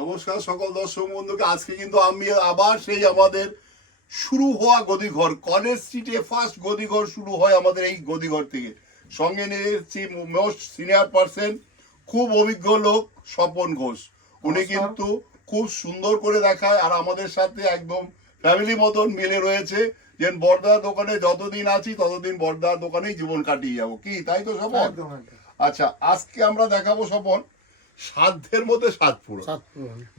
নমস্কার সকল দর্শক বন্ধুকে। আজকে কিন্তু আমি আবার সেই আমাদের শুরু হওয়া গদিঘর কলেজ স্ট্রিটে ফার্স্ট গদিঘর শুরু হয় আমাদের এই গদিঘর থেকে। সঙ্গে নিয়ে এসেছি মোস্ট সিনিয়র পার্সন, খুব অভিজ্ঞ লোক স্বপন ঘোষ। উনি কিন্তু খুব সুন্দর করে দেখায় আর আমাদের সাথে একদম ফ্যামিলি মতন মিলে রয়েছে। যে বর্দার দোকানে যতদিন আছি ততদিন বর্দার দোকানেই জীবন কাটিয়ে যাবো, কি তাই তো স্বপন? আচ্ছা, আজকে আমরা দেখাবো স্বপন সাধ্যের মধ্যে সাত পুরো।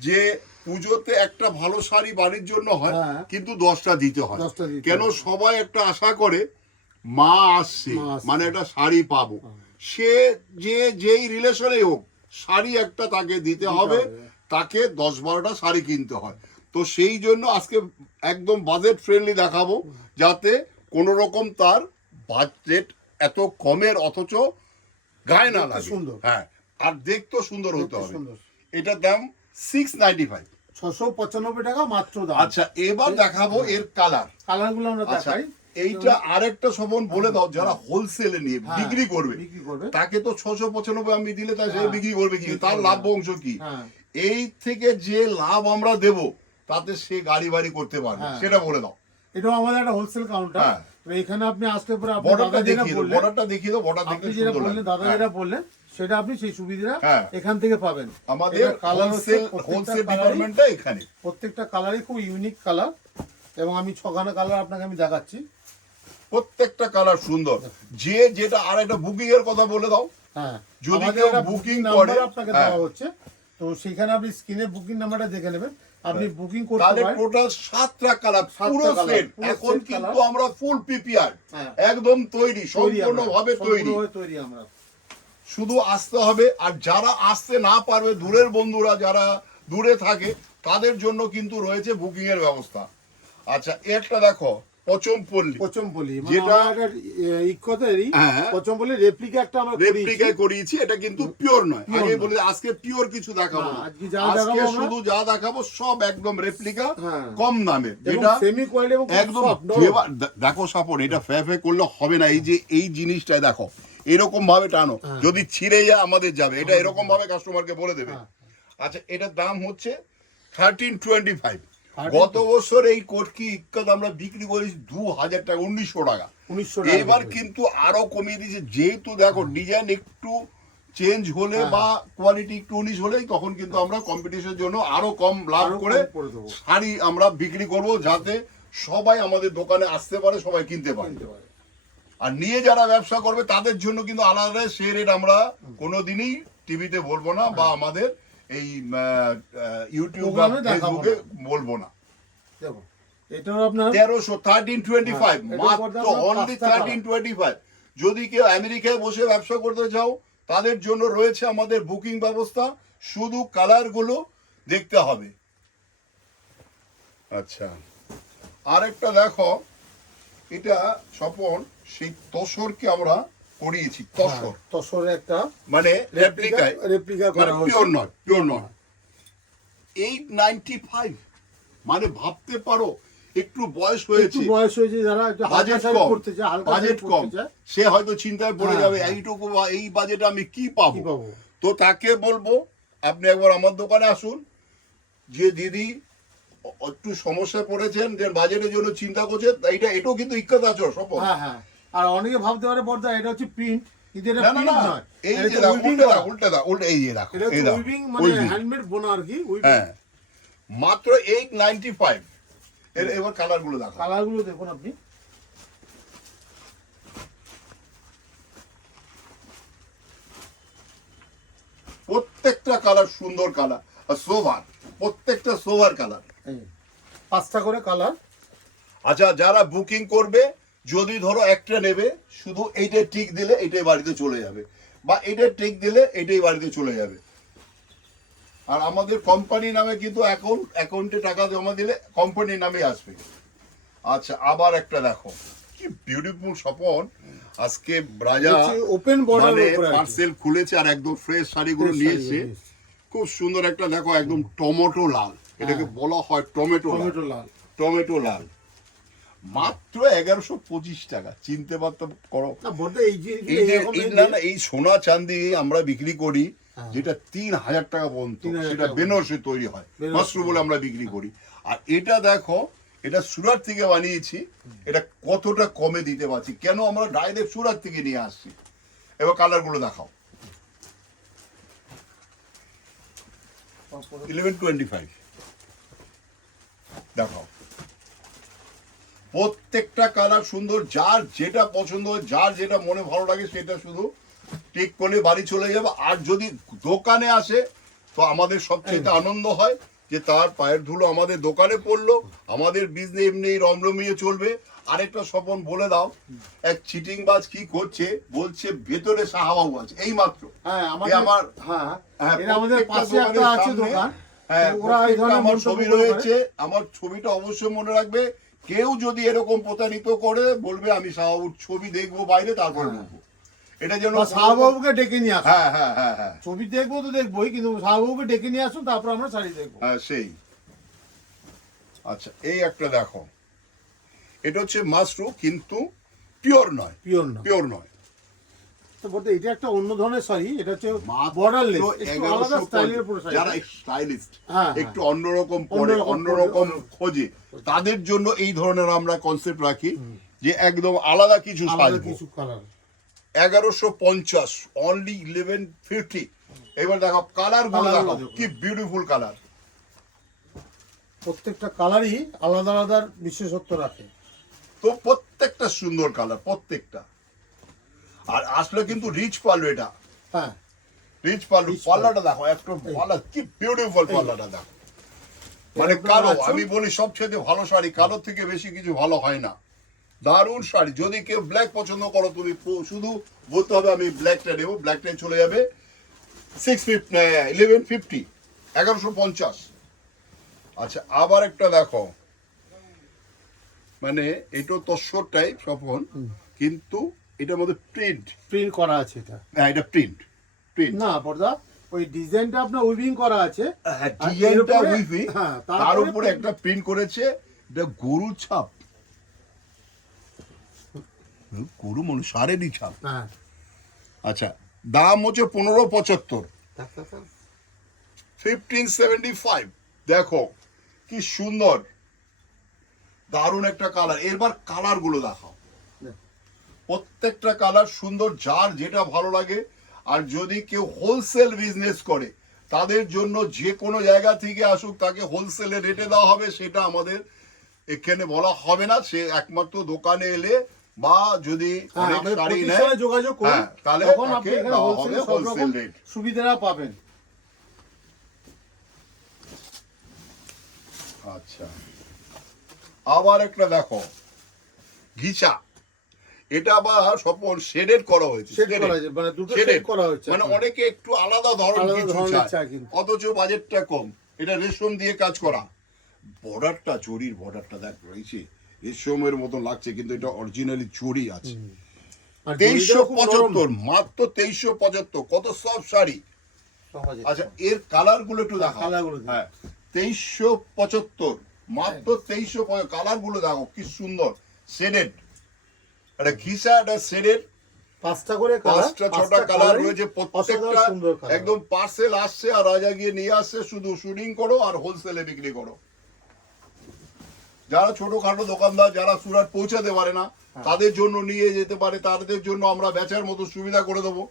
যে পুজোতে একটা ভালো শাড়ি বাড়ির জন্য হয়, কিন্তু 10টা দিতে হয়। কেন সবাই একটা আশা করে মা আসছে মানে একটা শাড়ি পাবো, সে যেই রিলেশনে হোক শাড়ি একটা তাকে দিতে হবে, তাকে 10-12টা শাড়ি কিনতে হয়। তো সেই জন্য আজকে একদম বাজেট ফ্রেন্ডলি দেখাবো, যাতে কোনো রকম তার বাজেট এত কমের অথচ গায়ে না লাগে। হ্যাঁ, আর দেখতেও সুন্দর হতে হবে। এটার দাম 695, 695 টাকা মাত্র দাম। আচ্ছা, এবার দেখাবো এর কালারগুলো আমরা দেখাই। এইটা আরেকটা সবন বলে দাও, যারা হোলসেলে নিয়ে বিক্রি করবে তাকে তো 695 আমি দিলে তাই সে বিক্রি করবে কি, তার লাভ অংশ কি? এই থেকে যে লাভ আমরা দেব তাতে সে গাড়ি বাড়ি করতে পারবে, সেটা বলে দাও। এটাও আমাদের একটা হোলসেল কাউন্টার। এখানে আপনি আজকে পরে বর্ডারটা দেখিয়ে দাও, বর্ডার দেখতে সুন্দর লাগে। দাদা যেটা বললেন সেটা আপনি সেই সুবিধা এখান থেকে পাবেন। আমাদের হোলসেল ডিপার্টমেন্টটা এখানে। প্রত্যেকটা কালারই খুব ইউনিক কালার, এবং আমি 6খানা কালার আপনাকে আমি দেখাচ্ছি। প্রত্যেকটা কালার সুন্দর। যে যেটা আর একটা বুকিং এর কথা বলে দাও। হ্যাঁ, যদি কেউ বুকিং করে আপনাকে দেওয়া হচ্ছে, তো সেখানে আপনি স্ক্রিনে বুকিং নাম্বারটা দেখে নেবেন, আপনি বুকিং করতে পারেন। তাহলে টোটাল 7টা কালার পুরো সেট। এখন কিন্তু আমরা ফুল পিপিআর একদম তৈরি, সম্পূর্ণভাবে তৈরি আমরা। শুধু আসতে হবে। আর যারা আসতে না পারবে, দূরের বন্ধুরা যারা দূরে থাকে, তাদের জন্য কিন্তু রয়েছে বুকিং এর ব্যবস্থা। আচ্ছা, একটা দেখো পচমপল্লী, যেটা পচমপল্লী রেপ্লিকা একটা আমরা করিয়েছি। এটা কিন্তু পিওর নয়, আগে বলে আজকে পিওর কিছু দেখাবো না। আজকে শুধু যা দেখাবো সব একদম রেপ্লিকা, কম দামে। যেটা একদম দেখো স্বপন, এটা ফে করলে হবে না। এই যে এই জিনিসটা দেখো, এরকম ভাবে টানো, যদি ছিঁড়ে যায় আমাদের যাবে। এটা এরকম ভাবে কাস্টমারকে বলে দেবে। আচ্ছা, এটার দাম হচ্ছে 1325। গত বছর এই কোটকি ইক্কাত আমরা বিক্রি করি 2000 টাকা, 1900 টাকা। এবার কিন্তু আরো কমিয়ে দিয়েছে, যেহেতু দেখো ডিজাইন একটু চেঞ্জ হলে বা কোয়ালিটি একটু 19 হলেই তখন কিন্তু আমরা কম্পিটিশনের জন্য আরো কম লাভ করে শাড়ি আমরা বিক্রি করব, যাতে সবাই আমাদের দোকানে আসতে পারে, সবাই কিনতে পারে। আর নিয়ে যারা ব্যবসা করবে তাদের জন্য কিন্তু আলাদা সে রেট আমরা কোনোদিনই টিভিতে বলবো না, বা আমাদের এই ইউটিউব বা ফেসবুকে বলবো না। দেখো, এটাও আপনার 1325 মাত্র, অনলি 1325। যদি কেউ আমেরিকায় বসে ব্যবসা করতে চাও তাদের জন্য রয়েছে আমাদের বুকিং ব্যবস্থা, শুধু কালারগুলো দেখতে হবে। আচ্ছা, আরেকটা দেখো, এটা স্বপন সেই তসরকে আমরা করিয়েছি। তসরের একটা মানে রেপ্লিকা করা হয়েছে, পিওর নয়। 895, মানে ভাবতে পারো একটু বয়স হয়েছে, যারা বাজেট কম, সে হয়তো চিন্তায় পড়ে যাবে এইটুকু এই বাজেটে আমি কি পাবো। তো তাকে বলবো আপনি একবার আমার দোকানে আসুন। যে দিদি একটু সমস্যায় পড়েছেন, যে বাজেটের জন্য চিন্তা করছেন, এটাও কিন্তু ইক্কাত আছে স্বপন। আর অনেকে ভাবতে পারে বর্দা এটা হচ্ছে প্রিন্ট, কিন্তু এটা প্রিন্ট নয়। এই যে উল্টে এই যে দেখো, এটা হচ্ছে উইভিং, মানে হ্যান্ডমেড বোনা আর কি। হ্যাঁ, মাত্র 895। এবার কালারগুলো দেখো, কালারগুলো দেখুন আপনি। প্রত্যেকটা কালার সুন্দর কালার, আর সোভার, প্রত্যেকটা সোভার কালার, 5টা করে কালার। আচ্ছা, যারা বুকিং করবে, যদি ধরো একটা নেবে, শুধু এইটাই টিক দিলে এটাই বাড়িতে চলে যাবে, বা এইটাই টিক দিলে এটাই বাড়িতে চলে যাবে। আর আমাদের কোম্পানি নামে কিন্তু অ্যাকাউন্টে টাকা জমা দিলে কোম্পানির নামে আসবে। আচ্ছা, আবার একটা দেখো, কি বিউটিফুল স্বপন। আজকে রাজা ওপেন বর্ডার পার্সেল খুলেছে আর একদম ফ্রেশ শাড়িগুলো নিয়েছে। খুব সুন্দর একটা দেখো, একদম টমেটো লাল, এটাকে বলা হয় টমেটো লাল। মাত্র 1125 টাকা। চিনতে পারতে করো, এই সোনা চাঁদি আমরা বিক্রি করি, যেটা 3,000 টাকা পর্যন্ত 3,000 সেটা টাকা বেনারসে তৈরি হয়, বেনারসি মাশরুম বলে আমরা বিক্রি করি। আর এটা দেখো, এটা সুরাট থেকে বানিয়েছি, এটা কতটা কমে দিতে পারছি, কেন আমরা ডাইরেক্ট সুরাট থেকে নিয়ে আসছি। এবার কালারগুলো দেখাও। 1125 দেখাও, প্রত্যেকটা কালার সুন্দর, যার যেটা পছন্দ হয়, যার যেটা মনে ভালো লাগে সেটা শুধু টিক করে বাড়ি চলে যাবে। আর যদি দোকানে আসে তো আমাদের সবচেয়ে আনন্দ হয় যে তার পায়ের ধুলো আমাদের দোকানে পড়লো, আমাদের বিজনেস এমনি রমরমিয়ে চলবে। আরেকটা স্বপন বলে দাও, এক চিটিং বাজ কি করছে, বলছে ভেতরে শাহবাবু আছে, এই মাত্র। হ্যাঁ আমার আমাদের পাশে একটা আছে দোকান, হ্যাঁ, ওরা এই ধরনের আমার মন্তব্য ছবি করে। রয়েছে, আমার ছবিটা অবশ্যই মনে রাখবে। কেউ যদি এরকম প্রতারিত করে, বলবে আমি শাহবাবুর ছবি দেখবো বাইরে, তারপরে ঢুকবো। এটা যেন শাহবাবুকে ডেকে নিয়ে আসুন। হ্যাঁ হ্যাঁ হ্যাঁ হ্যাঁ ছবি দেখবো তো দেখবোই, কিন্তু শাহবাবুকে ডেকে নিয়ে আসুন, তারপর আমরা শাড়ি দেখবো। হ্যাঁ সেই। আচ্ছা, এই একটা দেখো, এটা হচ্ছে মাশরুম, কিন্তু পিওর নয়, পিওর না, পিওর নয়। তো বলতে এটা একটা অন্য ধরনের শাড়ি, এটা হচ্ছে বর্ডারলেস, একটু আলাদা স্টাইলের পুরো শাড়ি। যারা স্টাইলিস্ট, হ্যাঁ, একটু অন্যরকম পরে, অন্যরকম অন্যরকম খোঁজে, তাদের জন্য এই ধরনের আমরা কনসেপ্ট রাখি যে একদম আলাদা কিছু আলাদা সাজবো। কিছু কালার। 1150, অনলি 1150। এবার দেখো কালার গুলো, দেখো দেখো। কি বিউটিফুল কালার। প্রত্যেকটা কালারই আলাদা আলাদা বিশেষত্ব রাখে। তো প্রত্যেকটা সুন্দর কালার, প্রত্যেকটা। আর আসলে কিন্তু রিচ পাল্লু, এটা হ্যাঁ, রিচ পাল্লু। Rich পাল্লাটা দেখো, একটা পাল্লা, কি বিউটিফুল পাল্লাটা দেখো। মানে একদম কালো, আঁচল। আমি বলি সবচেয়ে ভালো শাড়ি, কালোর থেকে বেশি কিছু ভালো হয় না। দারুণ শাড়ি। যদি কেউ ব্ল্যাক পছন্দ করো, তুমি শুধু বলতে হবে আমি ব্ল্যাকটা নেবো, ব্ল্যাকটাই চলে যাবে 1150, 1150। আচ্ছা, আবার একটা দেখো, মানে এটা তসর টাইপ স্বপন, কিন্তু এটার মধ্যে প্রিন্ট করা আছে এটা। হ্যাঁ, এটা প্রিন্ট না পর্দা, ওই ডিজাইনটা আপনার উইভিং করা আছে। হ্যাঁ, আর ডিজাইনটা এর উপরে- উইভিং, হ্যাঁ, তার তারপরে উপরে একটা প্রিন্ট করেছে, এটা গরু ছাপ, গরু মনে সারেরই ছাপ। হ্যাঁ, আচ্ছা, দাম হচ্ছে 1575, 1575। দেখো কি সুন্দর, দারুণ একটা কালার। এবার কালার গুলো দেখাও, প্রত্যেকটা কালার সুন্দর, যার যেটা ভালো লাগে। আর যদি কেউ হোলসেল বিজনেস করে, তাদের জন্য যে কোনো জায়গা থেকে আসুক, তাকে হোলসেলে রেটে দেওয়া হবে, সেটা আমাদের এখানে বলা হবে না। সে একমাত্র দোকানে এলে বা যদি হ্যাঁ, অনেক আমাদের শাড়ি নেয়, প্রতিষ্ঠানে যোগাযোগ করুন, হ্যাঁ, তাহলে তখন আপনি তাকে এখানে দেওয়া হবে হোলসেলে সব হোলসেল রকম রেট। সুবিধাটা পাবেন। আচ্ছা, আবার একটা দেখো, ঘিচা। এটা আবার স্বপন শেডেড করা হয়েছে, সেট shaded। করা হয়েছে, মানে দুটো Shaded। সেট করা হয়েছে। মানে অনেকে একটু আলাদা ধরনের আলাদা কিছু ধরনের চায়, চায় কিন্তু। অথচ বাজেটটা কম। এটা রেশম দিয়ে কাজ করা, বর্ডারটা, জরির বর্ডারটা দেখ রয়েছে, রেশমের মতন লাগছে, কিন্তু এটা অরিজিনালি জরি আছে। আর জরিটাও খুব নরম। 2375, মাত্র 2375। কত সব শাড়ি। সহজে। আচ্ছা, এর কালার গুলো একটু দেখো। কালারগুলো দেখো। হ্যাঁ, 2375, মাত্র 2375। কালার গুলো দেখো কি সুন্দর, শেডেড। একটা ঘিসা, একটা শেডেড, পাঁচটা করে কালার, 5টা কালার রয়েছে, প্রত্যেকটা সুন্দর কালার। একদম পার্সেল আসছে, আর রাজা গিয়ে নিয়ে আসছে, শুধু শুটিং করো আর হোলসেলে বিক্রি করো। যারা ছোটখাটো দোকানদার, যারা সুরাট পৌঁছাতে পারে না, তাদের জন্য নিয়ে যেতে পারে, তাদের জন্য আমরা বেচার মতো সুবিধা করে দেবো।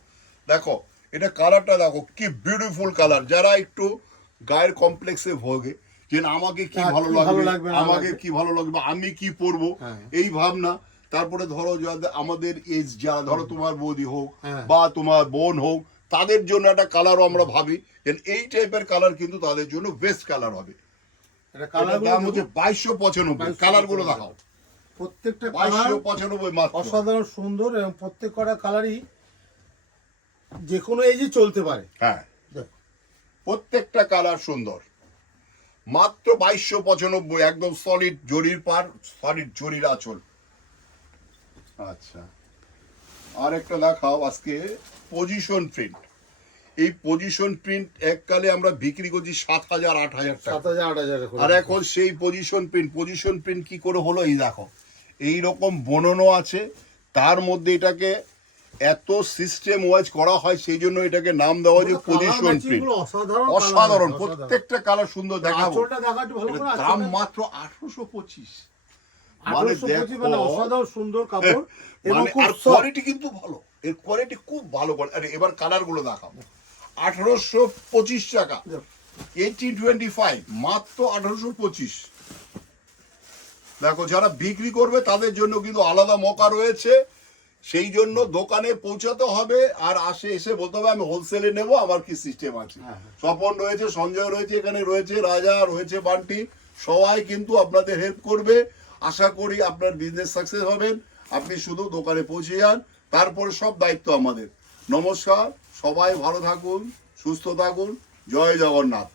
দেখো এটা কালারটা দেখো, কি বিউটিফুল কালার। যারা একটু গায়ের কমপ্লেক্সে ভোগে, যে না, আমাকে কি হ্যাঁ, ভালো কি ভালো লাগবে, লাগবে না আমাকে লাগবে। কি ভালো লাগবে, আমি কি পরবো, হ্যাঁ। এই ভাবনা। তারপরে ধরো আমাদের এজ যারা, ধরো তোমার বৌদি হোক হ্যাঁ। বা তোমার বোন হোক, তাদের জন্য একটা কালারও আমরা ভাবি যে এই টাইপের কালার কিন্তু তাদের জন্য বেস্ট কালার হবে। এটা কালার কালারগুলো দাম হচ্ছে দেখুন, 2295। কালার গুলো দেখাও, প্রত্যেকটা কালার 2295 মাত্র। অসাধারণ সুন্দর, এবং প্রত্যেক কটা কালারই যে কোনো এজে চলতে পারে। হ্যাঁ, দেখো, প্রত্যেকটা কালার সুন্দর, মাত্র 2295। একদম সলিড জরির পার, সলিড জরির আঁচল। আচ্ছা, আর একটা দেখাও আজকে, পজিশন প্রিন্ট। এই পজিশন প্রিন্ট এককালে আমরা বিক্রি করছি 7,000 8,000 টাকা, 7,000 8,000 করে। আর এখন সেই পজিশন প্রিন্ট কি করে হলো, এই দেখো, এই রকম বনানো আছে, তার মধ্যে এটাকে এত সিস্টেম ওয়াইজ করা হয়, সেই জন্য এটাকে নাম দেওয়া হয় যে পজিশন প্রিন্ট। অসাধারণ, প্রত্যেকটা কালার সুন্দর। দেখাবো দাম মাত্র 1825। মানে অসাধারণ সুন্দর কাপড়, মানে আর কোয়ালিটি কিন্তু ভালো, এর কোয়ালিটি খুব ভালো। আরে এবার কালার গুলো দেখাবো। 1825 টাকা, 1825, মাত্র 1825। দেখো, যারা বিক্রি করবে তাদের জন্য কিন্তু আলাদা মকা রয়েছে, সেই জন্য দোকানে পৌঁছাতে হবে, আর এসে বলতে হবে আমি হোলসেলে নেব, আমার কি সিস্টেম আছে। স্বপন রয়েছে, সঞ্জয় রয়েছে, এখানে রয়েছে রাজা, রয়েছে বান্টি, সবাই কিন্তু আপনাদের হেল্প করবে। আশা করি আপনার বিজনেস সাকসেস হবেন। আপনি শুধু দোকানে পৌঁছে যান, তারপরে সব দায়িত্ব আমাদের। নমস্কার, সবাই ভালো থাকুন, সুস্থ থাকুন, জয় জগন্নাথ।